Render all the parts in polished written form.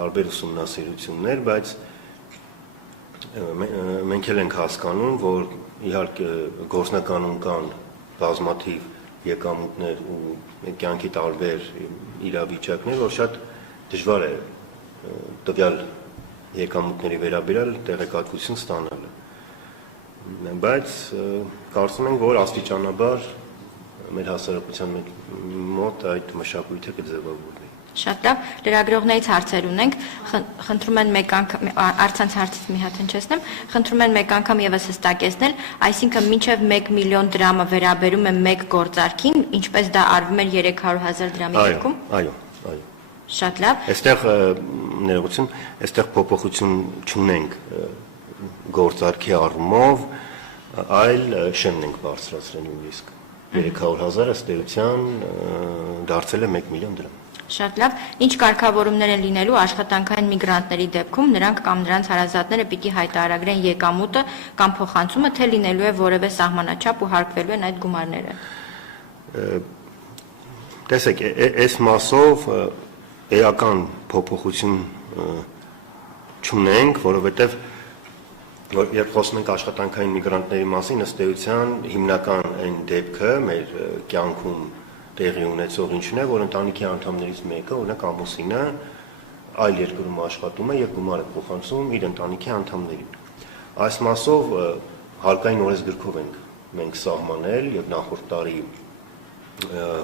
տարբեր ուսումնասիրություններ, բայց մենք էլ ենք հասկանում, որ իհարկե գործնականում կան բազմաթիվ եկամուտներ ու կյանքի տարբեր իրավիճակներ, որ շատ դժվար է տվյալ եկամուտների վերաբերյալ տեղեկատվություն ստանալը, բայց կարծում ենք, որ աստիճանաբար մեր հասարակության մոտ այդ մշակույթը կձևավորվի։ Շատ լավ, լրագրողներից հարցեր ունենք, խնդրում են մեկ անգամ, առցանց հարցից մի հատ հնչեցնեմ, խնդրում են մեկ անգամ եւս հստակեցնել, այսինքն մինչև 1 միլիոն դրամը վերաբերում է մեկ գործարքին, ինչպես դա արվում էր 300,000 դրամի դեպքում։ Այո։ Շատ լավ։ Այստեղ ներողություն, այստեղ փոփոխություն չունենք գործարքի առումով, այլ շեմն ենք բարձրացրել նույնիսկ 300,000 ըստ էության դարձել է 1 միլիոն դրամ։ Շատ լավ, ինչ կարգավորումներ են լինելու աշխատանքային միգրանտների դեպքում, նրանք կամ նրանց հարազատները պիտի հայտարարեն եկամուտը կամ փոխանցումը, թե լինելու է որևէ սահմանաչափ ու հարկվելու են այդ գումարները։ Տեսեք, այս մասով էական փոփոխություն չունենք, որովհետև երբ խոսում ենք աշխատանքային միգրանտների մասին, ըստ էության հիմնական այն դեպքը մեր կյանքում տեղի ունեցող ինչն է, որ ընտանիքի անդամներից մեկը, օրինակ ամուսինը, այլ երկրում աշխատում է եւ գումար է փոխանցում իր ընտանիքի անդամներին։ Այս մասով հարկային օրենսգրքով ենք մենք սահմանել եւ նախորդ տարի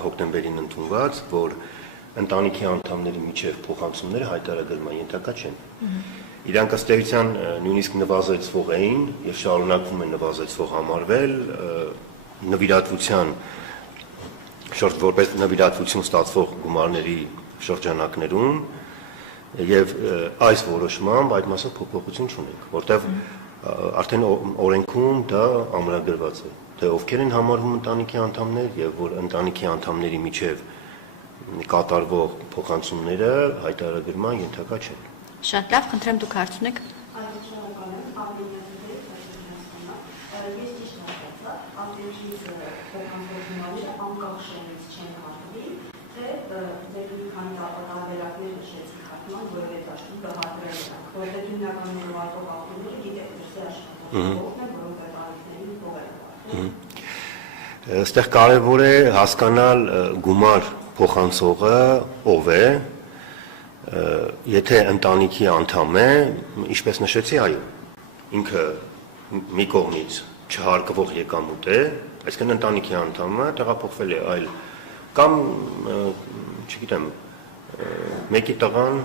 հոկտեմբերին ընդունված, որ ընտանիքի անդամների միջև փոխանցումները հայտարարման ենթակա չեն։ Իրանք ըստ էության նույնիսկ նվազեցվող էին եւ շարունակվում են նվազեցվող համարվել նվիրատվության որպես նվիրատվություն ստացվող գումարների շրջանակներում եւ այս որոշմամբ այդ մասով փոփոխություն չունենք, որտեղ արդեն օրենքում դա ամրագրված է, թե ովքեր են համարվում ընտանիքի անդամներ եւ որ ընտանիքի անդամների միջև կատարվող փոխանցումները հայտարարման ենթակա չեն։ Շատ լավ, խնդրեմ դուք հարց ունեք։ Այստեղ կարևոր է հասկանալ գումար փոխանցողը ով է, եթե ընտանիքի անդամ է, ինչպես նշեցի, այո, ինքը մի կողմից չհարկվող եկամուտ է, այսինքն ընտանիքի անդամը տեղափոխվել է այլ կամ, չգիտեմ, մեկի տղան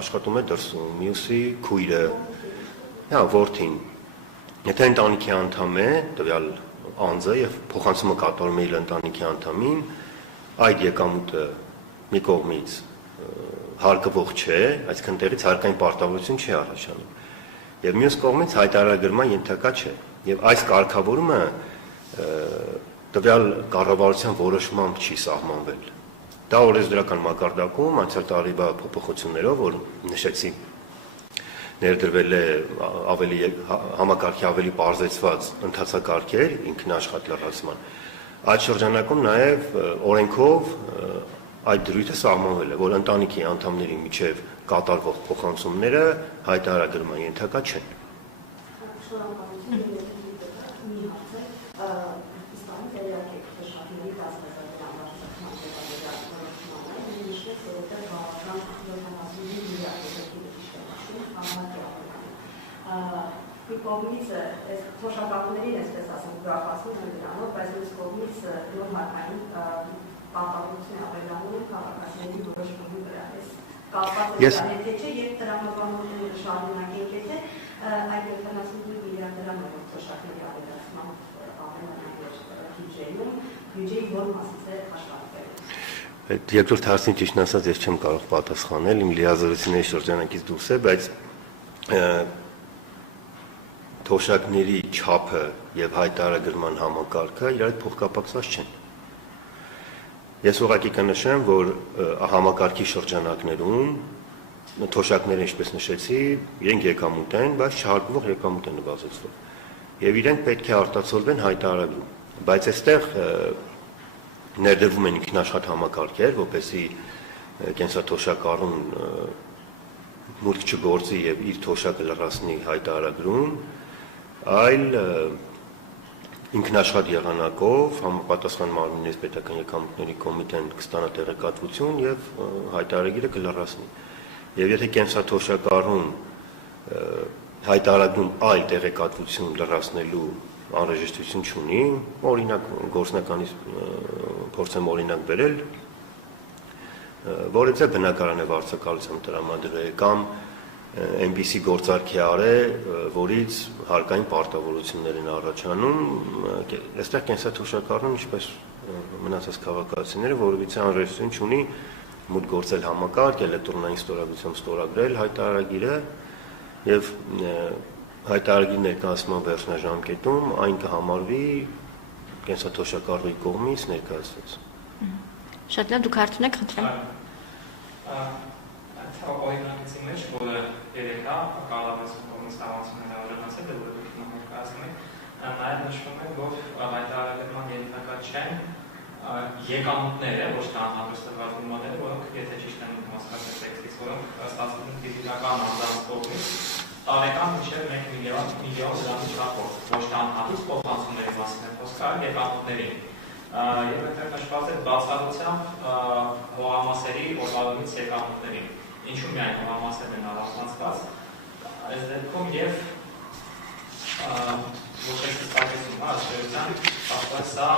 աշխատում է դրսում, մյուսի քույրը, որդին, եթե ընտանիքի անդամ է, տվյալ անձը եւ փոխանցումը կատարում է իր ընտանիքի անդամին, այդ եկամուտը մի կողմից հարկվող չէ, այսինքն տեղից հարկային պարտավորություն չի առաջանում։ Եվ մյուս կողմից հայտարարման ենթակա չէ։ Եվ այս կարգավորումը տվյալ կառավարության որոշմամբ չի սահմանվել։ Դա օրենսդրական մակարդակում անցյալ տարիվա փոփոխություններով, որ նշեցի, ներդրվել է ավելի համակարգի ավելի բարձրացված ընթացակարգեր ինքնաշխատ լրացման։ Այդ շրջանակում նաև օրենքով այդ դրույթը սահմանվել է, որ ընտանիքի անդամների միջև կատարվող փոխանցումները հայտարարման ենթակա չեն։ Մի կողմից այս թոշակավորներին, այսպես ասեմ, ուրախացնում են դրանով, բայց մյուս կողմից նոր հարկային պարտավորություն է ավելանում քաղաքացիների որոշումների վրա։ Այս կապված է դրանից չէ, երբ տրամաբանությունը շարունակենք, եթե այդ 75 միլիարդ դրամը թոշակների ավելացման ամենանայր բյուջեում, բյուջեի որ մասից է աշխատվել։ Երկրորդ հարցին ճիշտ ասած ես չեմ կարող պատասխանել, իմ լիազորությունների շրջանակից դուրս է, բայց թոշակների չափը եւ հայտարարման համակարգը իրար փոխկապակցված չեն։ Ես ուղղակի կնշեմ, որ համակարգի շրջանակներում թոշակները, ինչպես նշեցի, իրենք եկամուտ են, բայց չհարկվող եկամուտ են նվազեցվող։ Եվ իրենք պետք է արտացոլվեն հայտարարում։ Բայց այստեղ ներդրվում են ինքնաշխատ համակարգեր, որպեսզի կենսաթոշակառուն մուտք չգործի եւ իր թոշակը լրացնի հայտարարագրում, այլ ինքնաշխատ եղանակով համապատասխան մարմիններից պետական եկամուտների կոմիտեն կստանա տեղեկատվություն եւ հայտարարագիրը կլրացնի։ Եվ եթե կենսաթոշակառուն հայտարարագրում այլ տեղեկատվություն լրացնելու անհրաժեշտություն չունի, օրինակ գործնականից փորձեմ օրինակ բերել, որը ձեր բնակարանը վարձակալությամբ տրամադրել կամ այնպիսի գործարքի արե, որից հարկային պարտավորություններ են առաջանում, այստեղ կենսաթոշակառուն ինչպես մնացած քաղաքացիները, որովհետեւ անհրաժեշտություն չունի մուտք գործել համակարգ, էլեկտրոնային ստորագրությամբ ստորագրել հայտարարագիրը եւ հայտարարագիր ներկայացման վերջնաժամկետում այն կհամարվի կենսաթոշակառուի կողմից ներկայացված։ Շատ լավ, դուք հարցում եք, խնդրեմ։ Օրինակի մեջ, որը երեքա կառավարության կողմից համացումն հնարավորացել է, որը դուք ներկայացնում եք, նաև նշվում է, որ հայտարարման ենթակա չեն եկամուտները, ոչ թե անհատույց տվյալ գումարները, որոնք եթե ճիշտ եմ հասկացել տեքստից, որոնք ստացվում են ֆիզիկական անձանց կողմից տարեկան մինչև 1 միլիոն դրամի չափով, ոչ թե անհատույց փոխանցումների մասին է խոսքը, այլ եկամուտների։ Եվ այնտեղ նշված է բացառությամբ հողամասերի օգտագործումից եկամուտների։ Ինչու միայն հողամասերն են առանձնացված, այս դեպքում եւ ոչ թե ստացվում, հա, սա